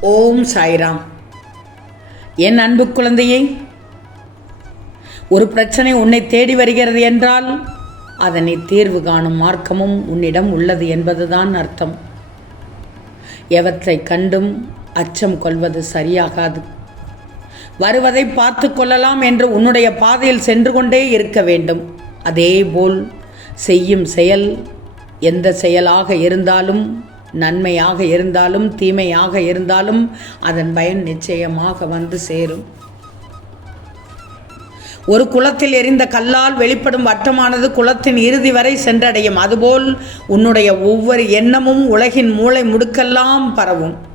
ஓம் சாய்ராம். என் அன்பு குழந்தையை ஒரு பிரச்சனை உன்னை தேடி வருகிறது என்றால் அதனை தீர்வு காணும் மார்க்கமும் உன்னிடம் உள்ளது என்பதுதான் அர்த்தம். எவற்றை கண்டும் அச்சம் கொள்வது சரியாகாது. வருவதை பார்த்து கொள்ளலாம் என்று உன்னுடைய பாதையில் சென்று கொண்டே இருக்க வேண்டும். அதேபோல் செய்யும் செயல் எந்த செயலாக இருந்தாலும் நன்மையாக இருந்தாலும் தீமையாக இருந்தாலும் அதன் பயன் நிச்சயமாக வந்து சேரும். ஒரு குளத்தில் எரிந்த கல்லால் வெளிப்படும் வட்டமானது குளத்தின் இறுதி வரை சென்றடையும். அதுபோல் உன்னுடைய ஒவ்வொரு எண்ணமும் உலகின் மூளை முடுக்கெல்லாம் பரவும்.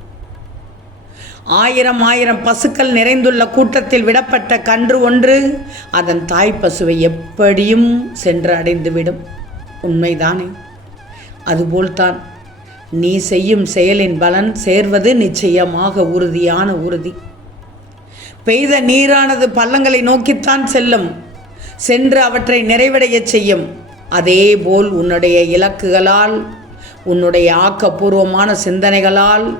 ஆயிரம் ஆயிரம் பசுக்கள் நிறைந்துள்ள கூட்டத்தில் விடப்பட்ட கன்று ஒன்று அதன் தாய் பசுவை எப்படியும் சென்று அடைந்துவிடும் உண்மைதானே? அதுபோல்தான். நீ செய்யும் செயலின் பலன் சேர்வது நிச்சயமாக உறுதியான உறுதி. பெய்த நீரானது பள்ளங்களை நோக்கித்தான் செல்லும். சென்று அவற்றை நிறைவடையச் செய்யும். அதேபோல் உன்னுடைய இலக்குகளால் உன்னுடைய ஆக்கப்பூர்வமான சிந்தனைகளால்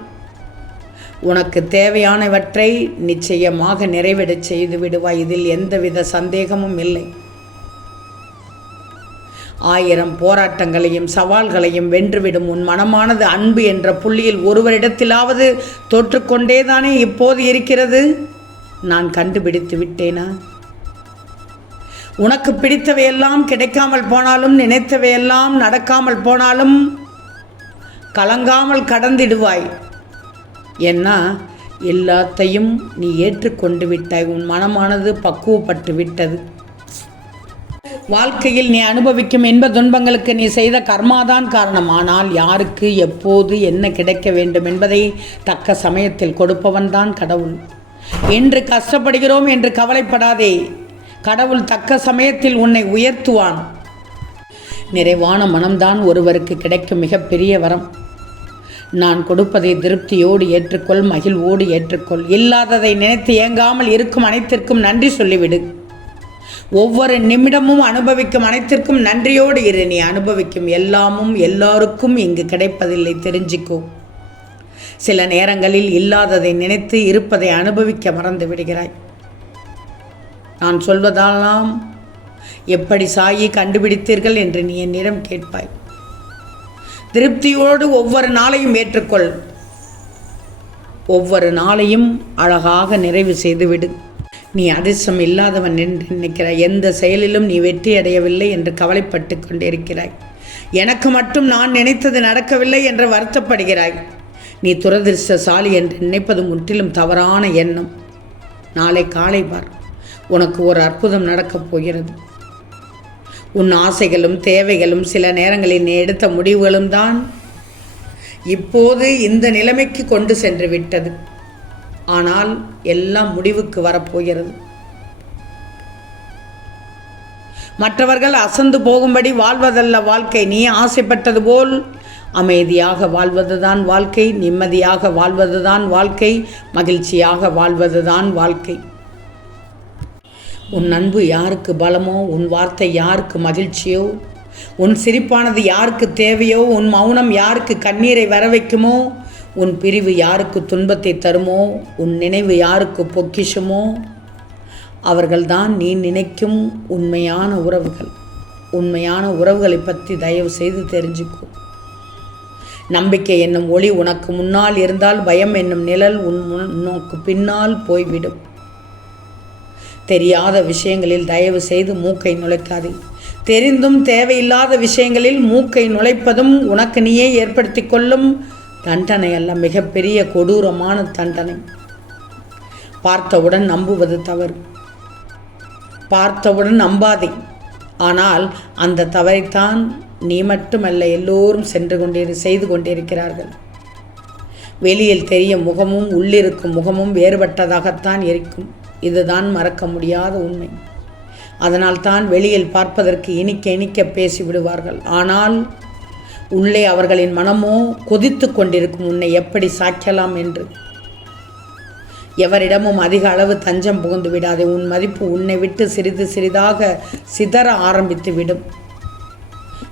உனக்கு தேவையானவற்றை நிச்சயமாக நிறைவேறச் செய்து விடுவாய். இதில் எந்தவித சந்தேகமும் இல்லை. ஆயிரம் போராட்டங்களையும் சவால்களையும் வென்றுவிடும் உன் மனமானது அன்பு என்ற புள்ளியில் ஒருவரிடத்திலாவது தோற்றுக்கொண்டேதானே இப்போது இருக்கிறது? நான் கண்டுபிடித்து விட்டேனா? உனக்கு பிடித்தவையெல்லாம் கிடைக்காமல் போனாலும் நினைத்தவையெல்லாம் நடக்காமல் போனாலும் கலங்காமல் கடந்திடுவாய். ஏன்னா எல்லாத்தையும் நீ ஏற்றுக்கொண்டு விட்டாய். உன் மனமானது பக்குவப்பட்டு விட்டது. வாழ்க்கையில் நீ அனுபவிக்கும் இன்ப துன்பங்களுக்கு நீ செய்த கர்மாதான் காரணம். ஆனால் யாருக்கு எப்போது என்ன கிடைக்க வேண்டும் என்பதை தக்க சமயத்தில் கொடுப்பவன்தான் கடவுள். இன்று கஷ்டப்படுகிறோம் என்று கவலைப்படாதே. கடவுள் தக்க சமயத்தில் உன்னை உயர்த்துவான். நிறைவான மனம்தான் ஒருவருக்கு கிடைக்கும் மிகப்பெரிய வரம். நான் கொடுப்பதை திருப்தியோடு ஏற்றுக்கொள் மகிழ்வோடு ஏற்றுக்கொள். இல்லாததை நினைத்து ஏங்காமல் இருக்கும் அனைத்திற்கும் நன்றி சொல்லிவிடு. ஒவ்வொரு நிமிடமும் அனுபவிக்கும் அனைத்திற்கும் நன்றியோடு இரு. நீ அனுபவிக்கும் எல்லாமும் எல்லாருக்கும் இங்கு கிடைப்பதில்லை தெரிஞ்சிக்கோ. சில நேரங்களில் இல்லாததை நினைத்து இருப்பதை அனுபவிக்க மறந்து விடுகிறாய். நான் சொல்வதெல்லாம் எப்படி சாயி கண்டுபிடித்தீர்கள் என்று நீ என்னிடம் கேட்பாய். திருப்தியோடு ஒவ்வொரு நாளையும் ஏற்றுக்கொள். ஒவ்வொரு நாளையும் அழகாக நிறைவு செய்துவிடு. நீ அதிர்ஷ்டம் இல்லாதவன் என்று நினைக்கிறாய் எந்த செயலிலும் நீ வெற்றி அடையவில்லை என்று கவலைப்பட்டு கொண்டிருக்கிறாய். எனக்கு மட்டும் நான் நினைத்தது நடக்கவில்லை என்று வருத்தப்படுகிறாய். நீ துரதிருஷ்டசாலி என்று நினைப்பது முற்றிலும் தவறான எண்ணம். நாளை காலை பார். உனக்கு ஒரு அற்புதம் நடக்கப் போகிறது. உன் ஆசைகளும் தேவைகளும் சில நேரங்களில் நீ எடுத்த முடிவுகளும் தான் இப்போது இந்த நிலைமைக்கு கொண்டு சென்று விட்டது. ஆனால் எல்லாம் முடிவுக்கு வரப்போகிறது. மற்றவர்கள் அசந்து போகும்படி வாழ்வதல்ல வாழ்க்கை. நீ ஆசைப்பட்டது போல் அமைதியாக வாழ்வதுதான் வாழ்க்கை. நிம்மதியாக வாழ்வதுதான் வாழ்க்கை. மகிழ்ச்சியாக வாழ்வதுதான் வாழ்க்கை. உன் அன்பு யாருக்கு பலமோ? உன் வார்த்தை யாருக்கு மகிழ்ச்சியோ? உன் சிரிப்பானது யாருக்கு தேவையோ? உன் மௌனம் யாருக்கு கண்ணீரை வர வைக்குமோ உன் பிரிவு யாருக்கு துன்பத்தை தருமோ உன் நினைவு யாருக்கு பொக்கிஷமோ அவர்கள்தான் நீ நினைக்கும் உண்மையான உறவுகள். உண்மையான உறவுகளை பற்றி தயவு செய்து தெரிஞ்சுக்கோ. நம்பிக்கை என்னும் ஒளி உனக்கு முன்னால் இருந்தால் பயம் என்னும் நிழல் உன் முன்னோக்கு பின்னால் போய்விடும். தெரியாத விஷயங்களில் தயவு செய்து மூக்கை நுழைக்காதே. தெரிந்தும் தேவையில்லாத விஷயங்களில் மூக்கை நுழைப்பதும் உனக்கு நீயே ஏற்படுத்தி கொள்ளும் தண்டனை அல்ல மிகப்பெரிய கொடூரமான தண்டனை. பார்த்தவுடன் நம்புவது தவறு. பார்த்தவுடன் நம்பாதே. ஆனால் அந்த தவறைத்தான் நீ மட்டுமல்ல எல்லோரும் சென்று கொண்டிரு செய்து கொண்டிருக்கிறார்கள். வெளியில் தெரியும் முகமும் உள்ளிருக்கும் முகமும் வேறுபட்டதாகத்தான் இருக்கும். இதுதான் மறக்க முடியாத உண்மை. அதனால்தான் வெளியில் பார்ப்பதற்கு இனிக்க இனிக்க பேசி விடுவார்கள். ஆனால் உள்ளே அவர்களின் மனமோ கொதித்து கொண்டிருக்கும் உன்னை எப்படி சாய்க்கலாம் என்று. எவரிடமும் அதிக அளவு தஞ்சம் புகுந்து விடாதே உன் மதிப்பு உன்னை விட்டு சிறிது சிறிதாக சிதற ஆரம்பித்து விடும்.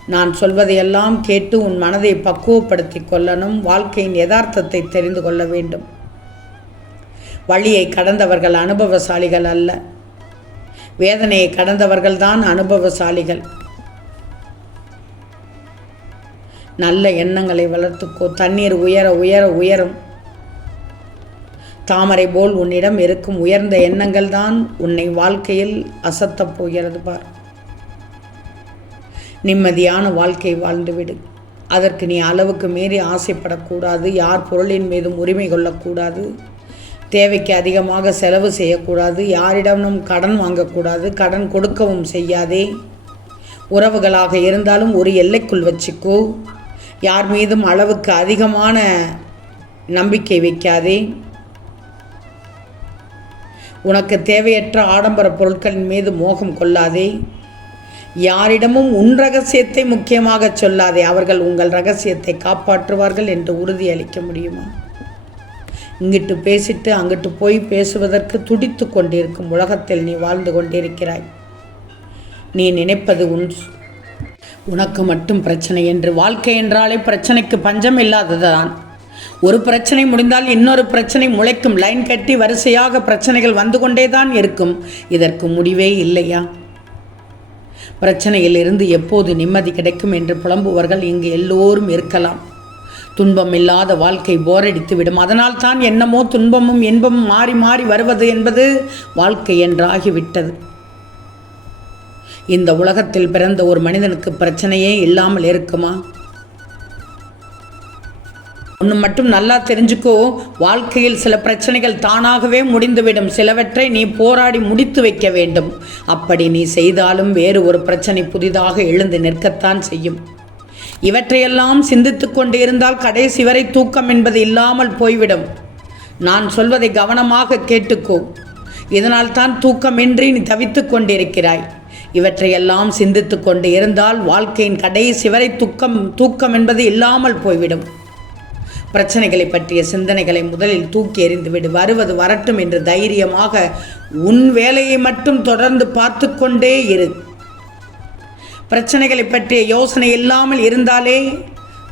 நான் சொல்வதையெல்லாம் கேட்டு உன் மனதை பக்குவப்படுத்தி கொள்ளணும் வாழ்க்கையின் யதார்த்தத்தை தெரிந்து கொள்ள வேண்டும். வழியை கடந்தவர்கள் அனுபவசாலிகள் அல்ல. வேதனையை கடந்தவர்கள்தான் அனுபவசாலிகள். நல்ல எண்ணங்களை வளர்த்துக்கோ. தண்ணீர் உயர உயர உயரும். தாமரை போல் உன்னிடம் இருக்கும் உயர்ந்த எண்ணங்கள் தான் உன்னை வாழ்க்கையில் அசத்தப் போகிறது பார். நிம்மதியான வாழ்க்கை வாழ்ந்துவிடு அதற்கு நீ அளவுக்கு மீறி ஆசைப்படக்கூடாது. யார் பொருளின் மீதும் உரிமை கொள்ளக்கூடாது. தேவைக்கு அதிகமாக செலவு செய்யக்கூடாது. யாரிடமும் கடன் வாங்கக்கூடாது. கடன் கொடுக்கவும் செய்யாதே. உறவுகளாக இருந்தாலும் ஒரு எல்லைக்குள் வச்சுக்கோ. யார் மீதும் அளவுக்கு அதிகமான நம்பிக்கை வைக்காதே. உனக்கு தேவையற்ற ஆடம்பர பொருட்களின் மீது மோகம் கொள்ளாதே. யாரிடமும் உன் ரகசியத்தை முக்கியமாக சொல்லாதே. அவர்கள் உங்கள் ரகசியத்தை காப்பாற்றுவார்கள் என்று உறுதியளிக்க முடியுமா? இங்கிட்டு பேசிட்டு அங்கிட்டு போய் பேசுவதற்கு துடித்து கொண்டிருக்கும் உலகத்தில் நீ வாழ்ந்து கொண்டிருக்கிறாய். நீ நினைப்பது உன் உனக்கு மட்டும் பிரச்சனை என்று வாழ்க்கை என்றாலே பிரச்சனைக்கு பஞ்சம் இல்லாததுதான். ஒரு பிரச்சனை முடிந்தால் இன்னொரு பிரச்சனை முளைக்கும். லைன் கட்டி வரிசையாக பிரச்சனைகள் வந்து கொண்டே தான் இருக்கும். இதற்கு முடிவே இல்லையா? பிரச்சனையில் இருந்து எப்போது நிம்மதி கிடைக்கும் என்று புலம்புவர்கள் இங்கு எல்லோரும் இருக்கலாம். துன்பம் இல்லாத வாழ்க்கை போரடித்து விடும். அதனால் தான் என்னமோ துன்பமும் இன்பமும் மாறி மாறி வருவது என்பது வாழ்க்கை என்றாகிவிட்டது. இந்த உலகத்தில் பிறந்த ஒரு மனிதனுக்கு பிரச்சனையே இல்லாமல் இருக்குமா? ஒன்று மட்டும் நல்லா தெரிஞ்சுக்கோ வாழ்க்கையில் சில பிரச்சனைகள் தானாகவே முடிந்துவிடும். சிலவற்றை நீ போராடி முடித்து வைக்க வேண்டும். அப்படி நீ செய்தாலும் வேறு ஒரு பிரச்சனை புதிதாக எழுந்து நிற்கத்தான் செய்யும். இவற்றையெல்லாம் சிந்தித்து கொண்டு இருந்தால் கடைசி வரை தூக்கம் என்பது இல்லாமல் போய்விடும். நான் சொல்வதை கவனமாக கேட்டுக்கோ. இதனால் தான் தூக்கமின்றி நீ தவித்து கொண்டிருக்கிறாய். இவற்றையெல்லாம் சிந்தித்து கொண்டு இருந்தால் வாழ்க்கையின் கடைசி வரை தூக்கம் தூக்கம் என்பது இல்லாமல் போய்விடும். பிரச்சனைகளை பற்றிய சிந்தனைகளை முதலில் தூக்கி எறிந்துவிடு வருவது வரட்டும் என்று தைரியமாக உன் வேலையை மட்டும் தொடர்ந்து பார்த்து கொண்டே இரு. பிரச்சனைகளை பற்றிய யோசனை இல்லாமல் இருந்தாலே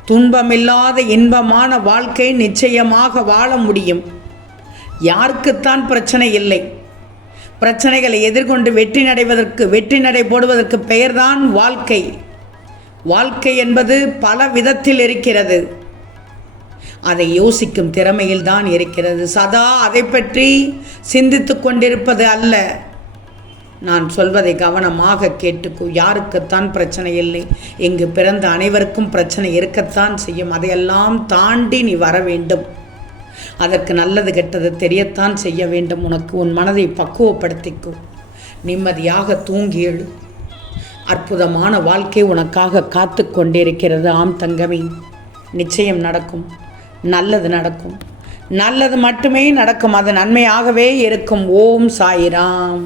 துன்பமில்லாத இன்பமான வாழ்க்கை நிச்சயமாக வாழ முடியும். யாருக்குத்தான் பிரச்சனை இல்லை. பிரச்சனைகளை எதிர்கொண்டு வெற்றி நடைவதற்கு வெற்றி நடை போடுவதற்கு பெயர்தான் வாழ்க்கை. வாழ்க்கை என்பது பல விதத்தில் இருக்கிறது. அதை யோசிக்கும் திறமையில் தான் இருக்கிறது. சதா அதை பற்றி சிந்தித்து கொண்டிருப்பது அல்ல. நான் சொல்வதை கவனமாக கேட்டுக்கோ யாருக்குத்தான் பிரச்சனை இல்லை. இங்கு பிறந்த அனைவருக்கும் பிரச்சனை இருக்கத்தான் செய்யும். அதையெல்லாம் தாண்டி நீ வர வேண்டும். அதற்கு நல்லது கெட்டது தெரியத்தான் செய்ய வேண்டும். உனக்கு உன் மனதை பக்குவப்படுத்திக்கோ நிம்மதியாக தூங்கி எழு. அற்புதமான வாழ்க்கை உனக்காக காத்து கொண்டிருக்கிறது ஆம் தங்கமே. நிச்சயம் நடக்கும். நல்லது நடக்கும். நல்லது மட்டுமே நடக்கும். அது நன்மையாகவே இருக்கும். ஓம் சாயிராம்.